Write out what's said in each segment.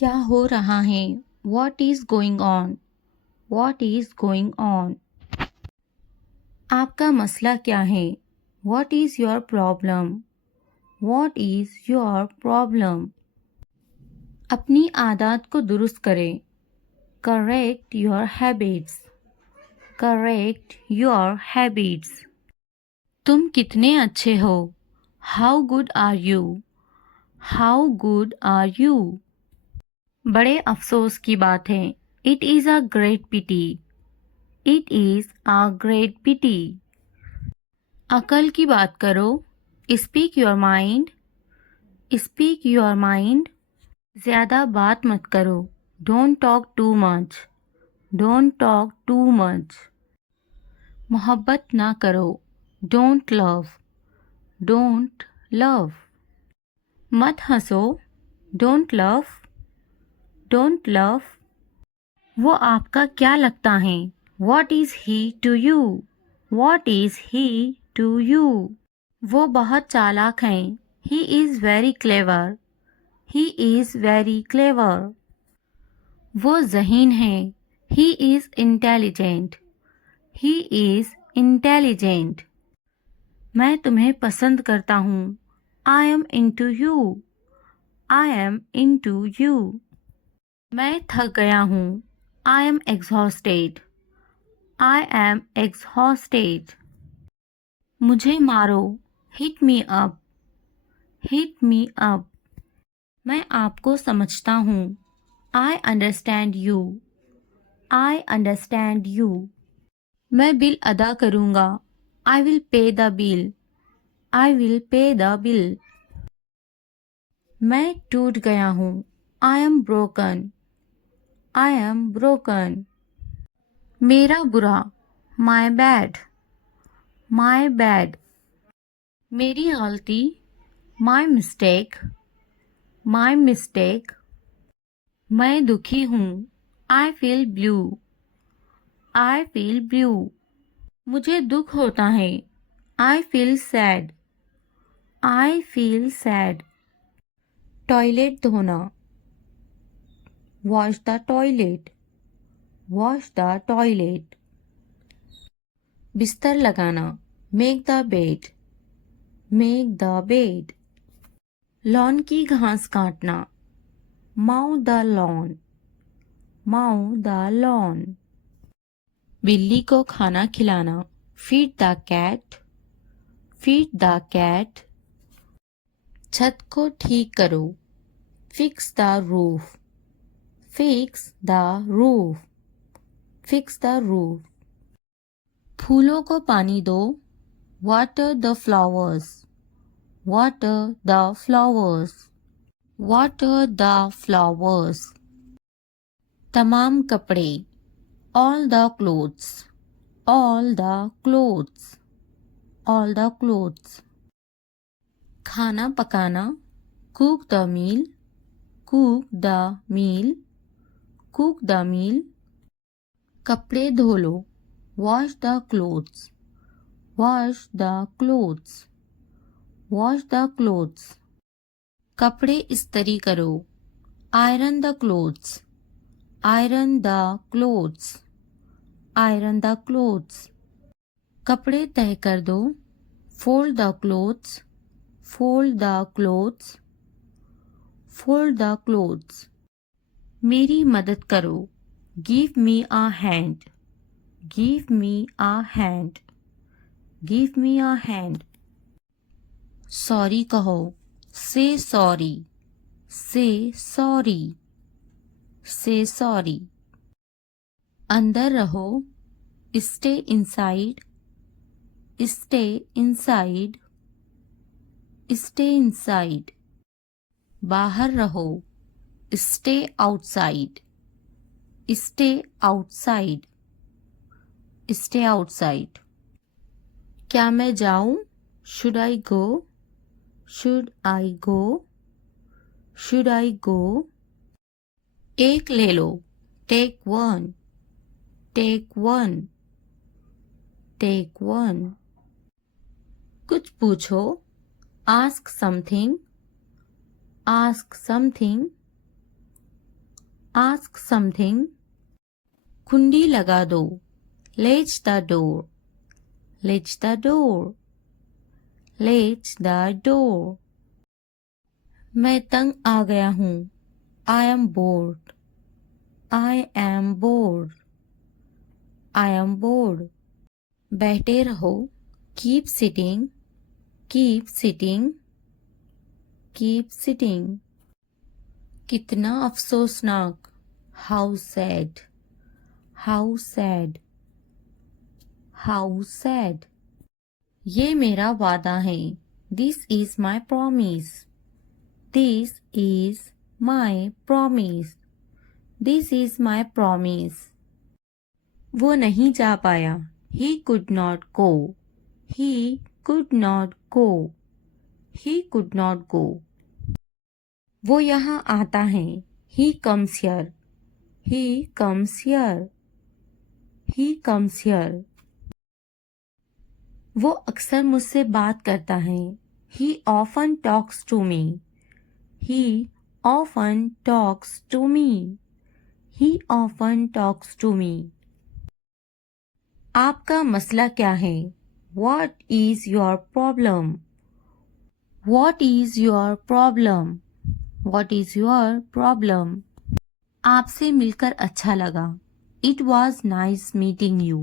क्या हो रहा है? What is going on? What is going on? आपका मसला क्या है? What is your problem? What is your problem? अपनी आदत को दुरुस्त करें. Correct your habits. Correct your habits. तुम कितने अच्छे हो? How good are you? How good are you? बड़े अफसोस की बात है. It is a great pity. It is a great pity. अकल की बात करो. Speak your mind. Speak your mind. ज़्यादा बात मत करो. Don't talk too much. Don't talk too much. मोहब्बत ना करो. Don't love. Don't love. मत हंसो. Don't laugh. Don't laugh. वो आपका क्या लगता है? What is he to you? What is he to you? वो बहुत चालाक हैं. He is very clever. He is very clever. वो ज़हीन हैं. He is intelligent. He is intelligent. मैं तुम्हें पसंद करता हूँ. I am into you. I am into you. मैं थक गया हूँ. I am exhausted. I am exhausted. मुझे मारो. Hit me up. Hit me up. मैं आपको समझता हूँ. I understand you. I understand you. मैं बिल अदा करूँगा. I will pay the bill. I will pay the bill. मैं टूट गया हूँ. I am broken. I am broken. मेरा बुरा. My bad. My bad. मेरी गलती. My mistake. My mistake. मैं दुखी हूँ. I feel blue. I feel blue. मुझे दुख होता है. I feel sad. I feel sad. Toilet धोना. Wash the toilet. Wash the toilet. बिस्तर लगाना. Make the bed. Make the bed. Lawn की घास काटना. Mow the lawn. Mow the lawn. बिल्ली को खाना खिलाना. Feed the cat. Feed the cat. छत को ठीक करो. Fix the roof. Fix the roof. Fix the roof. फूलों को पानी दो. Water the flowers. Water the flowers. Water the flowers. तमाम कपड़े. All the clothes. All the clothes. All the clothes. खाना पकाना. Cook the meal. Cook the meal. Cook the meal. कपड़े धो लो. Wash the clothes. Wash the clothes. Wash the clothes. कपड़े इस्त्री करो. Iron the clothes. Iron the clothes. Iron the clothes. कपड़े तह कर दो. Fold the clothes. Fold the clothes. Fold the clothes. मेरी मदद करो. Give me a hand. Give me a hand. Give me a hand. Sorry कहो. Say sorry. Say sorry. Say sorry. अंदर रहो. Stay inside. Stay inside. Stay inside. बाहर रहो. Stay outside. Stay outside. Stay outside. क्या मैं जाऊं? Should I go? Should I go? Should I go? एक ले लो. Take one. Take one. Take one. कुछ पूछो. Ask something. Ask something. Ask something, कुंडी लगा दो, latch the door, latch the door, latch the door. मैं तंग आ गया हूँ, I am bored, I am bored, I am bored. बैठे रहो, keep sitting, keep sitting, keep sitting. कितना अफसोसनाक, how sad, how sad, how sad. ये मेरा वादा है, this is my promise, this is my promise, this is my promise. वो नहीं जा पाया, he could not go, he could not go, he could not go. वो यहाँ आता है, he comes here, he comes here, he comes here. वो अक्सर मुझसे बात करता है, he often talks to me, he often talks to me, he often talks to me. आपका मसला क्या है? What is your problem? What is your problem? What is your problem? आपसे मिलकर अच्छा लगा, It was nice meeting you.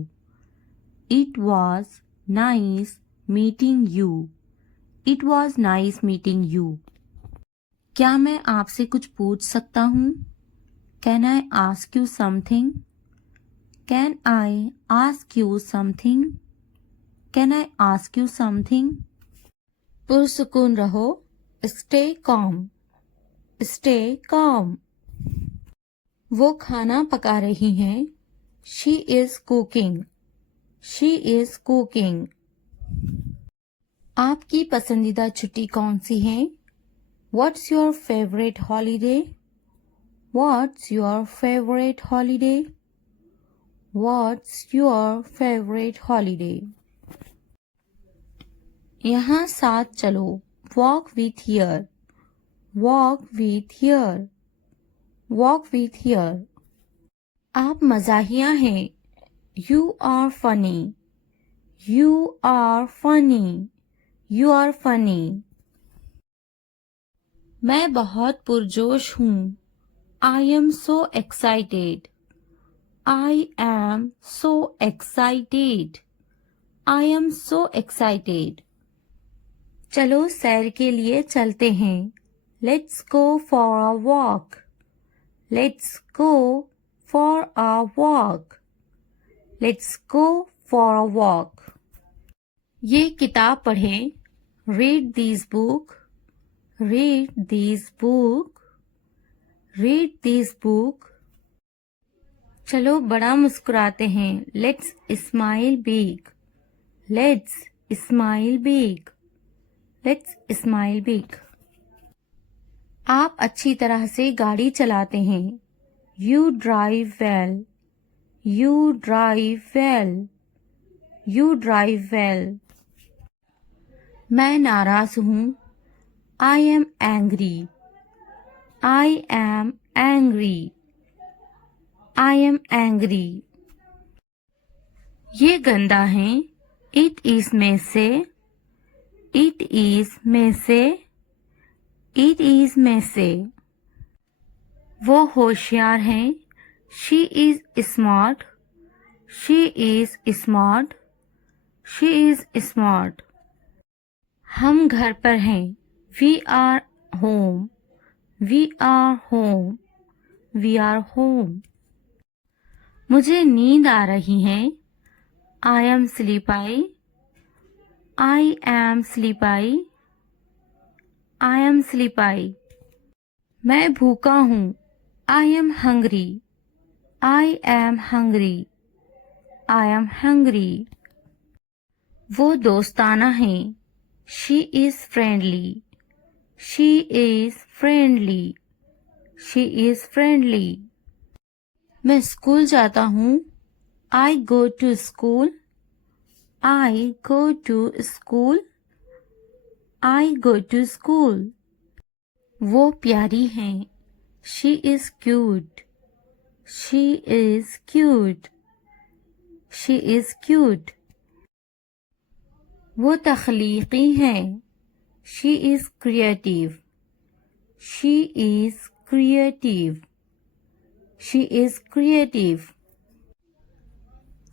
It was nice meeting you. It was nice meeting you. क्या मैं आपसे कुछ पूछ सकता हूँ? Can I ask you something? Can I ask you something? Can I ask you something? पुरसुकून रहो, stay calm, stay calm. वो खाना पका रही हैं, she is cooking, she is cooking. आपकी पसंदीदा छुट्टी कौन सी है? What's your favorite holiday? What's your favorite holiday? What's your favorite holiday? यहाँ साथ चलो, walk with here, walk with here, walk with here. आप मज़ाहिया हैं, you are funny, you are funny, you are funny. मैं बहुत पुरजोश हूँ, I am so excited, I am so excited, I am so excited. चलो सैर के लिए चलते हैं, Let's go for a walk, Let's go for a walk, Let's go for a walk. ये किताब पढ़ें, Read this book, Read this book, Read this book. चलो बड़ा मुस्कुराते हैं, Let's smile big, Let's smile big, Let's smile big. आप अच्छी तरह से गाड़ी चलाते हैं, You drive well, You drive well, You drive well. मैं नाराज हूँ, I am angry, I am angry, I am angry. ये गंदा है, It is messy, It is messy, It is messy. वो होशियार हैं, She is smart, She is smart, She is smart. हम घर पर हैं, We are home, We are home, We are home. मुझे नींद आ रही है, I am sleepy, I am sleepy, I am sleepy. मैं भूखा हूँ, I am hungry, I am hungry, I am hungry. वो दोस्ताना है, She is friendly, She is friendly, She is friendly. मैं स्कूल जाता हूँ, I go to school, I go to school, I go to school. वो प्यारी हैं, She is cute, She is cute. She is cute. वो तख्लीकी हैं. She is creative. She is creative. She is creative.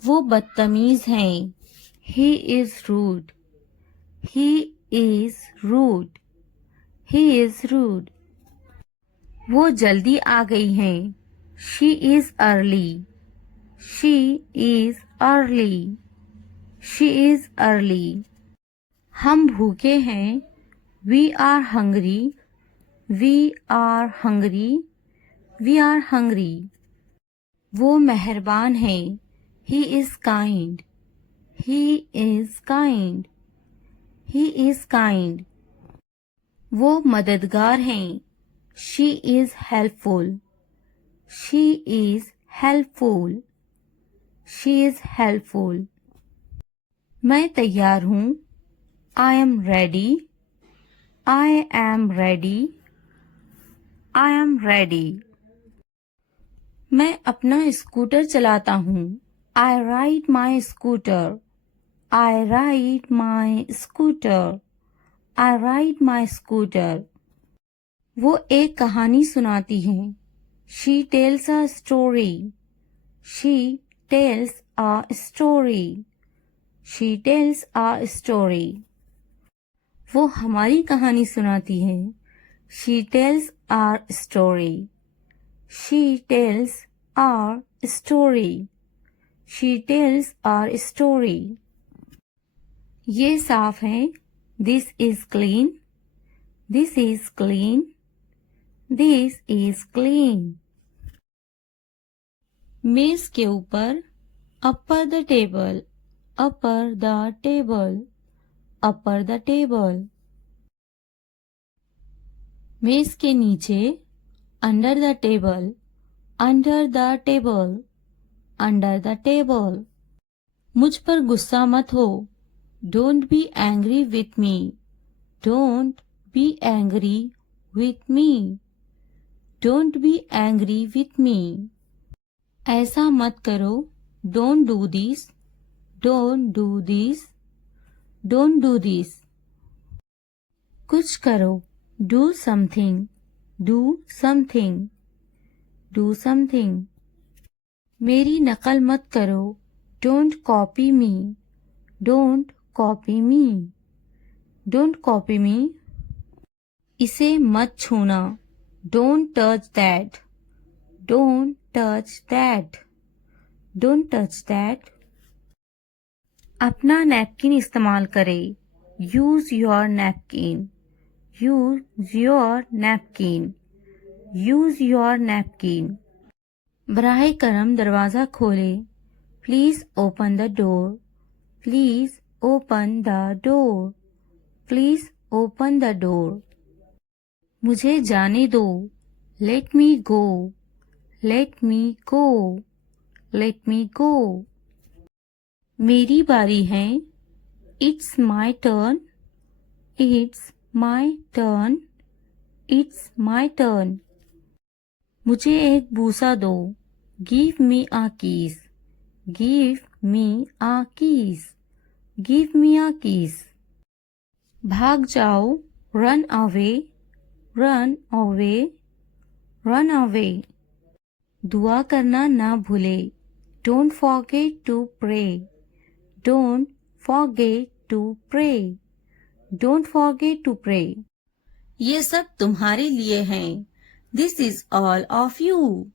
वो बदतमीज हैं. He is rude. He is rude. He is rude. वो जल्दी आ गई हैं. She is early. She is early. She is early. हम भूखे हैं. We are hungry. We are hungry. We are hungry. वो मेहरबान हैं. He is kind. He is kind. He is kind. वो मददगार हैं. She is helpful. She is helpful. She is helpful. मैं तैयार हूँ. I am ready. I am ready. I am ready. मैं अपना स्कूटर चलाता हूँ. I ride my scooter. I ride my scooter. I ride my scooter. वो एक कहानी सुनाती हैं. She tells a story. She tells a story. She tells a story. वो हमारी कहानी सुनाती हैं. She tells our story. She tells our story. She tells our story. ये साफ है. This is clean. This is clean. This is clean. मेज के ऊपर. Upper the table. Upper the table. Upper the table. मेज के नीचे. Under the table. Under the table. Under the table. मुझ पर गुस्सा मत हो. Don't be angry with me. Don't be angry with me. Don't be angry with me. ऐसा मत करो. Don't do this. Don't do this. Don't do this. कुछ करो. Do something. Do something. Do something. मेरी नकल मत करो. Don't copy me. Don't copy me. Don't copy me. इसे मत छूना. Don't touch that. Don't touch that. Don't touch that. अपना नैपकिन इस्तेमाल करें. Use your napkin. Use your napkin. Use your napkin. बराहे करम दरवाज़ा खोलें. Please open the door. Please open the door. Please open the door. मुझे जाने दो. Let me go. Let me go. Let me go. मेरी बारी है. It's my turn. It's my turn. It's my turn. मुझे एक बूसा दो. Give me a kiss. Give me a kiss. Give me a kiss. भाग जाओ. Run away. Run away. Run away. दुआ करना ना भूले. Don't forget to pray. Don't forget to pray. Don't forget to pray. ये सब तुम्हारे लिए हैं. This is all of you.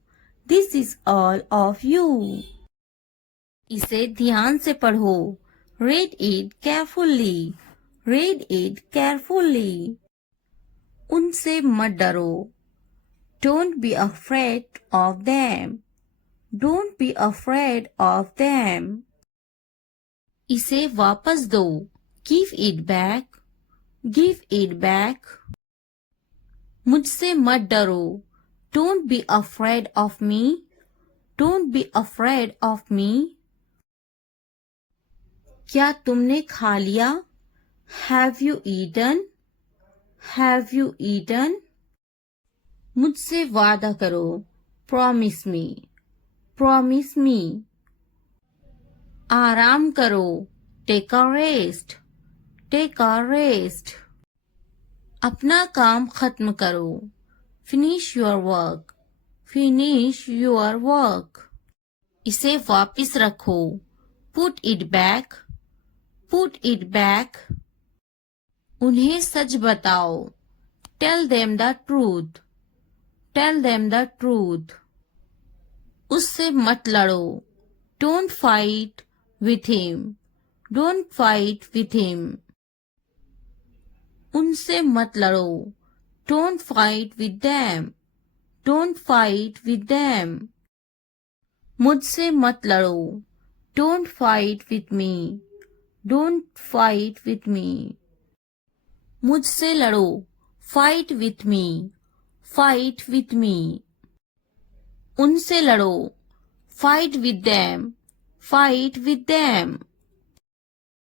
This is all of you. इसे ध्यान से पढ़ो. Read it carefully. Read it carefully. उनसे मत डरो. Don't be afraid of them. Don't be afraid of them. इसे वापस दो. Give it back. Give it back. मुझसे मत डरो. Don't be afraid of me. Don't be afraid of me. क्या तुमने खा लिया? Have you eaten? Have you eaten? मुझसे वादा करो. Promise me. Promise me. आराम करो, take a rest, take a rest. अपना काम खत्म करो, finish your work, finish your work. इसे वापस रखो, put it back, put it back. उन्हें सच बताओ, tell them the truth, tell them the truth. उससे मत लड़ो, don't fight with him, don't fight with him. उनसे मत लड़ो, don't fight with them, don't fight with them. मुझसे मत लड़ो, don't fight with me, don't fight with me. मुझसे लड़ो, fight with me, fight with me. उनसे लड़ो, fight with them, fight with them.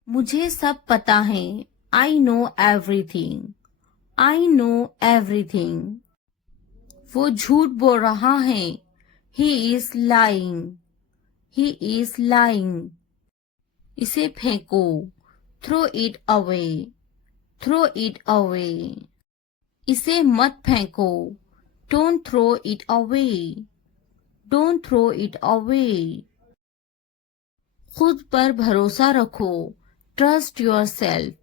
मुझे सब पता है, I know everything, I know everything. वो झूठ बोल रहा है, he is lying, he is lying. इसे फेंको, throw it away, throw it away. इसे मत फेंको, don't throw it away, don't throw it away. खुद पर भरोसा रखो, trust your self,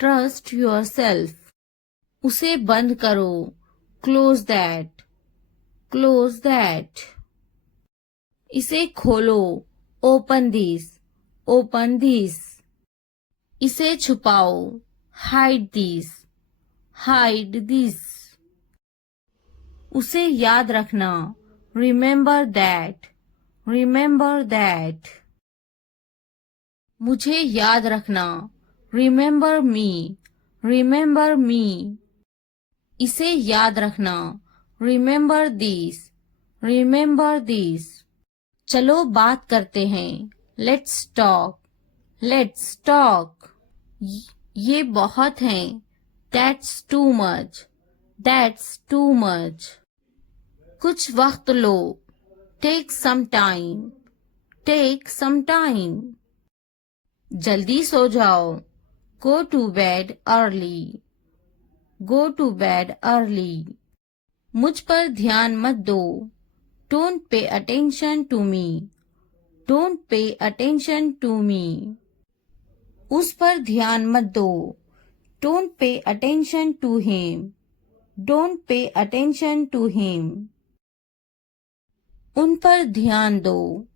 trust your self. उसे बंद करो, क्लोज दैट, क्लोज दैट। इसे खोलो, ओपन दिस, ओपन दिस। इसे छुपाओ, हाइड दिस, हाइड दिस। उसे याद रखना, रिमेंबर दैट, रिमेंबर दैट। मुझे याद रखना, रिमेंबर मी, रिमेंबर मी। इसे याद रखना, रिमेंबर दिस, रिमेंबर दिस। चलो बात करते हैं, लेट्स टॉक, लेट्स टॉक। ये बहुत है, that's too much, that's too much. कुछ वक्त लो, take some time, take some time. जल्दी सो जाओ, go to bed early, go to bed early. मुझ पर ध्यान मत दो, don't pay attention to me, don't pay attention to me. उस पर ध्यान मत दो, don't pay attention to him, don't pay attention to him. उन पर ध्यान दो,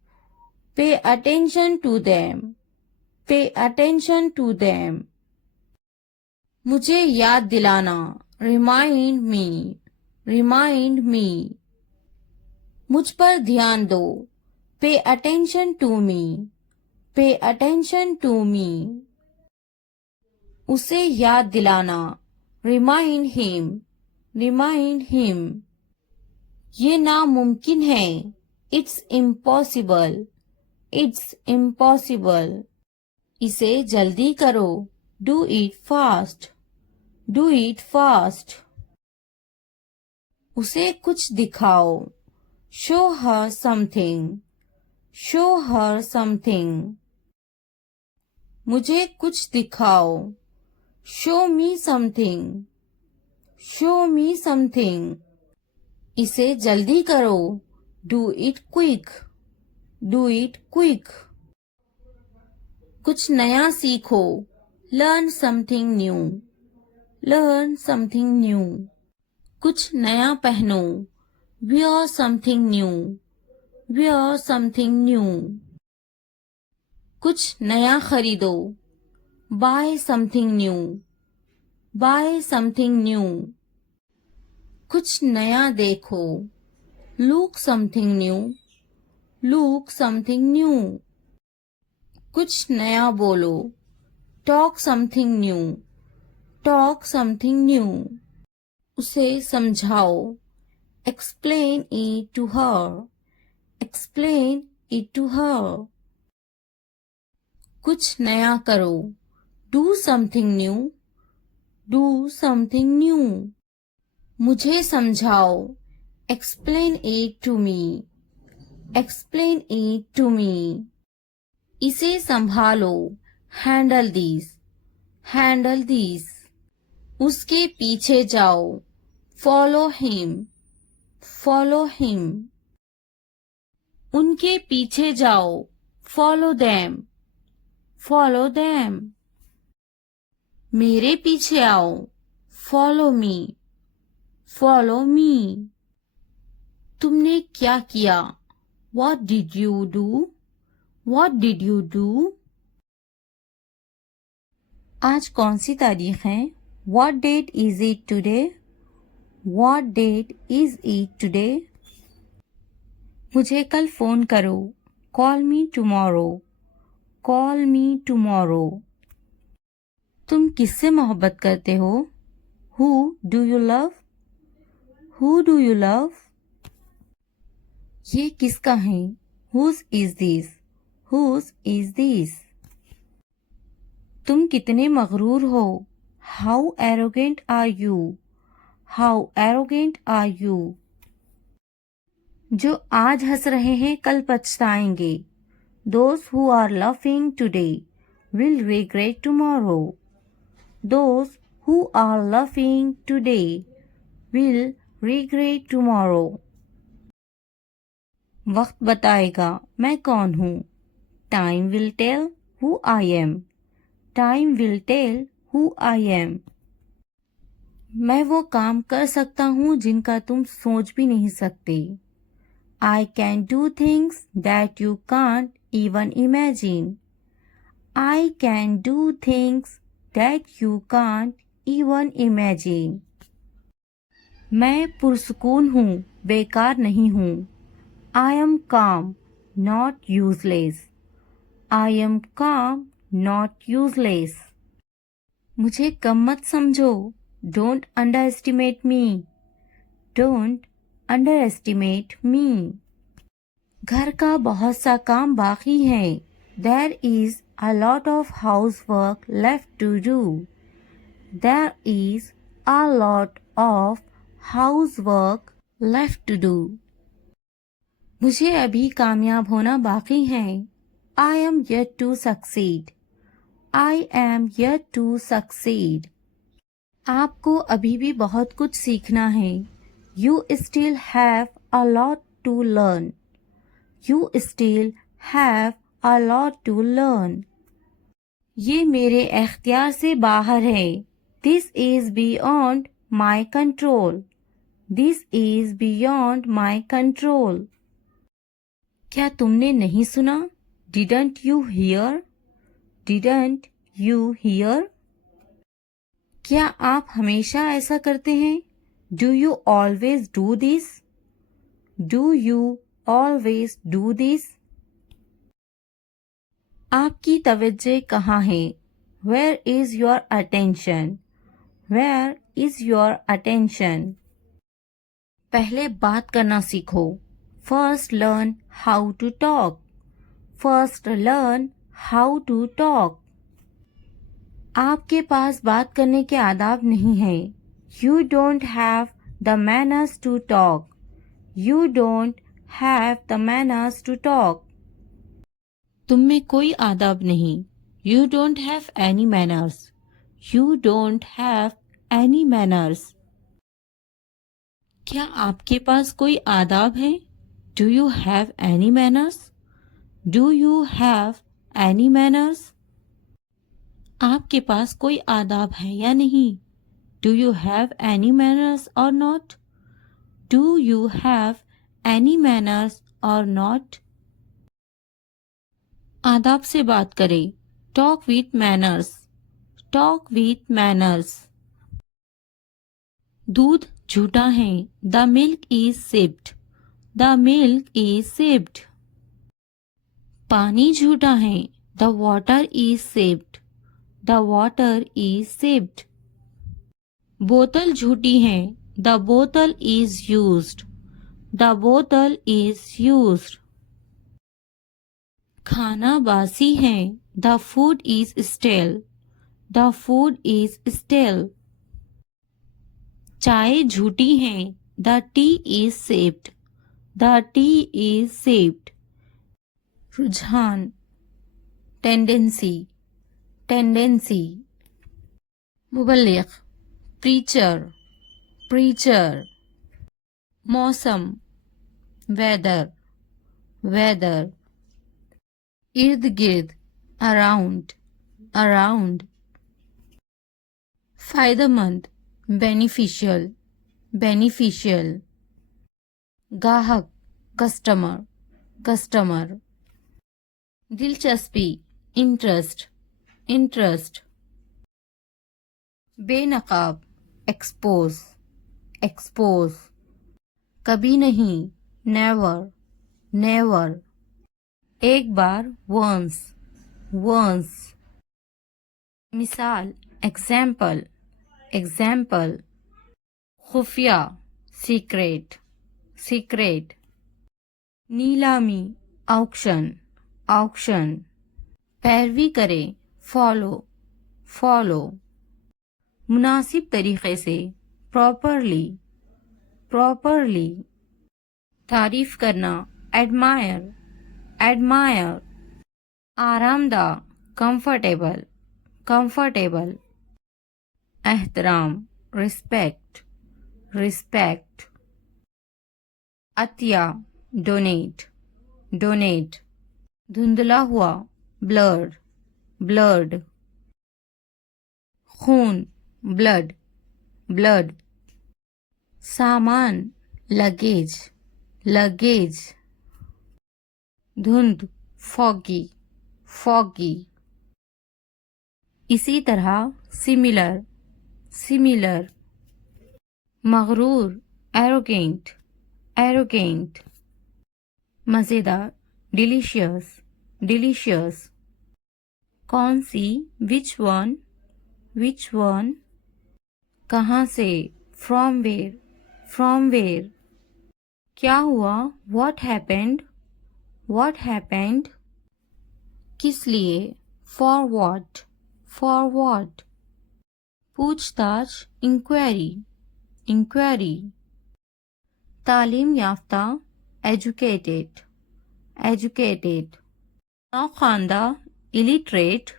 pay attention to them, pay attention to them. मुझे याद दिलाना, रिमाइंड मी, रिमाइंड मी। मुझ पर ध्यान दो, पे अटेंशन टू मी, पे अटेंशन टू मी। उसे याद दिलाना, रिमाइंड हिम, रिमाइंड हिम। ये नामुमकिन है, इट्स इम्पॉसिबल, इट्स इम्पॉसिबल। इसे जल्दी करो, do it fast, do it fast. उसे कुछ दिखाओ, show her something, show her something. मुझे कुछ दिखाओ, show me something, show me something. इसे जल्दी करो, do it quick, do it quick. कुछ नया सीखो, learn something new, learn something new. कुछ नया पहनो, wear something new, wear something new. कुछ नया खरीदो, buy something new, buy something new. कुछ नया देखो, look something new, look something new. कुछ नया बोलो, talk something new, talk something new. उसे समझाओ, explain it to her, explain it to her. कुछ नया करो, do something new, do something new. मुझे समझाओ, explain it to me, explain it to me. इसे संभालो, हैंडल दिस, हैंडल दिस। उसके पीछे जाओ, फॉलो हिम, फॉलो हिम। उनके पीछे जाओ, फॉलो देम, फॉलो देम। मेरे पीछे आओ, फॉलो मी, फॉलो मी। तुमने क्या किया? What did you do? What did you do? आज कौन सी तारीख है? What date is it today? What date is it today? मुझे कल फोन करो, Call me tomorrow, Call me tomorrow। तुम किससे मोहब्बत करते हो? Who do you love? Who do you love? ये किसका है? Whose is this? Whose is this? तुम कितने मगरूर हो? How arrogant are you? How arrogant are you? जो आज हंस रहे हैं कल पछताएंगे। Those who are laughing today will regret tomorrow. Those who are laughing today will regret tomorrow. वक्त बताएगा मैं कौन हूँ। Time will tell who I am. Time will tell who I am. मैं वो काम कर सकता हूँ जिनका तुम सोच भी नहीं सकते। I can do things that you can't even imagine. I can do things that you can't even imagine. मैं पुरसुकून हूँ, बेकार नहीं हूँ। I am calm, not useless. I am calm, not useless. मुझे कम मत समझो। Don't underestimate me. Don't underestimate me. घर का बहुत सा काम बाकी है। There is a lot of housework left to do. There is a lot of housework left to do. मुझे अभी कामयाब होना बाकी है। I am yet to succeed. I am yet to succeed. आपको अभी भी बहुत कुछ सीखना है। You still have a lot to learn. You still have a lot to learn. ये मेरे इख्तियार से बाहर है। This is beyond my control. This is beyond my control. क्या तुमने नहीं सुना? Didn't you hear? Didn't you hear? क्या आप हमेशा ऐसा करते हैं? Do you always do this? Do you always do this? आपकी तवज्जो कहाँ है? Where is your attention? Where is your attention? पहले बात करना सीखो। First learn how to talk. First learn how to talk. आपके पास बात करने के आदाब नहीं है। You don't have the manners to talk. You don't have the manners to talk. तुम में कोई आदाब नहीं। You don't have any manners. You don't have any manners. क्या आपके पास कोई आदाब है? Do you have any manners? Do you have any manners? आपके पास कोई आदाब है या नहीं? Do you have any manners or not? Do you have any manners or not? आदाब से बात करें। Talk with manners. Talk with manners. दूध झूठा है। The milk is sipped. The milk is sipped. पानी झूठा है। The water is sipped. The water is sipped. बोतल झूठी है। The bottle is used. The bottle is used. खाना बासी है। The food is stale. The food is stale. चाय झूठी है। The tea is sipped. The tea is sipped. रुझान, tendency, tendency. मुबल्लिग, preacher, preacher. मौसम, weather, weather. इर्द गिर्द, around, around. फायदेमंद, beneficial, beneficial. गाहक, customer, customer. दिलचस्पी, interest, interest. बेनकाब, expose, expose. कभी नहीं, never, never. एक बार, once, once. मिसाल, example, example. खुफिया, secret, secret. नीलामी, auction, auction. पैरवी करें, follow, follow. मुनासिब तरीके से, properly, properly. तारीफ करना, admire, admire. आरामदा, comfortable, comfortable. एहतराम, respect, respect. Atiya, donate, donate. धुंधला हुआ, blurred, blurred. खून, blood, blood. सामान, luggage, luggage. धुंध, foggy, foggy. इसी तरह, similar, similar. मगरूर, arrogant, arrogant. मज़ेदार, delicious, delicious. कौन सी, which one, which one. कहाँ से, from where, from where. क्या हुआ, what happened, what happened. किस लिए, for what, for what. पूछताछ, inquiry, inquiry. तालीम याफ्ता, educated, educated. नौखानदा, illiterate,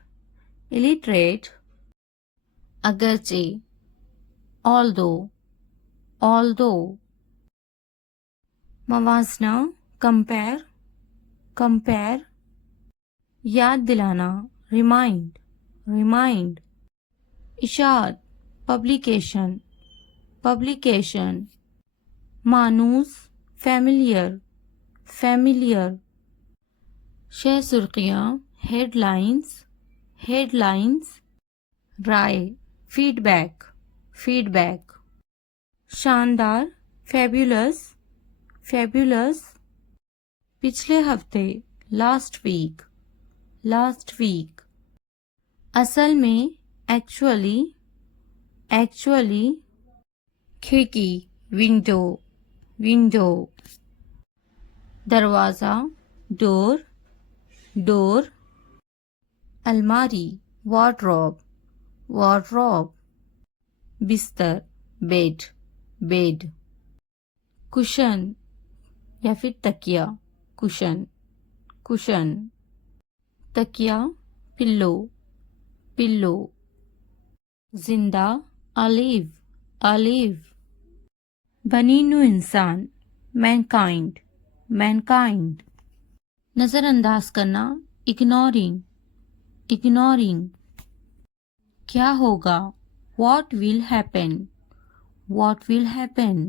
illiterate. अगरचे, although, although. मवाजना, compare, compare. याद दिलाना, remind, remind. इशाअत, publication, publication. मानूस, familiar, familiar. शह सुर्खियाँ, headlines, headlines. राय, feedback, feedback. शानदार, fabulous, fabulous. पिछले हफ्ते, last week, last week. असल में, actually, actually. खिड़की, window, window. दरवाज़ा, door, door. अलमारी, wardrobe, wardrobe. बिस्तर, bed, bed. कुशन या फिर तकिया, कुशन, कुशन. तकिया, पिल्लो, पिल्लो. जिंदा, alive, alive. बनीनु इंसान, mankind, mankind. नज़रअंदाज करना, ignoring, ignoring. क्या होगा, what will happen, what will happen.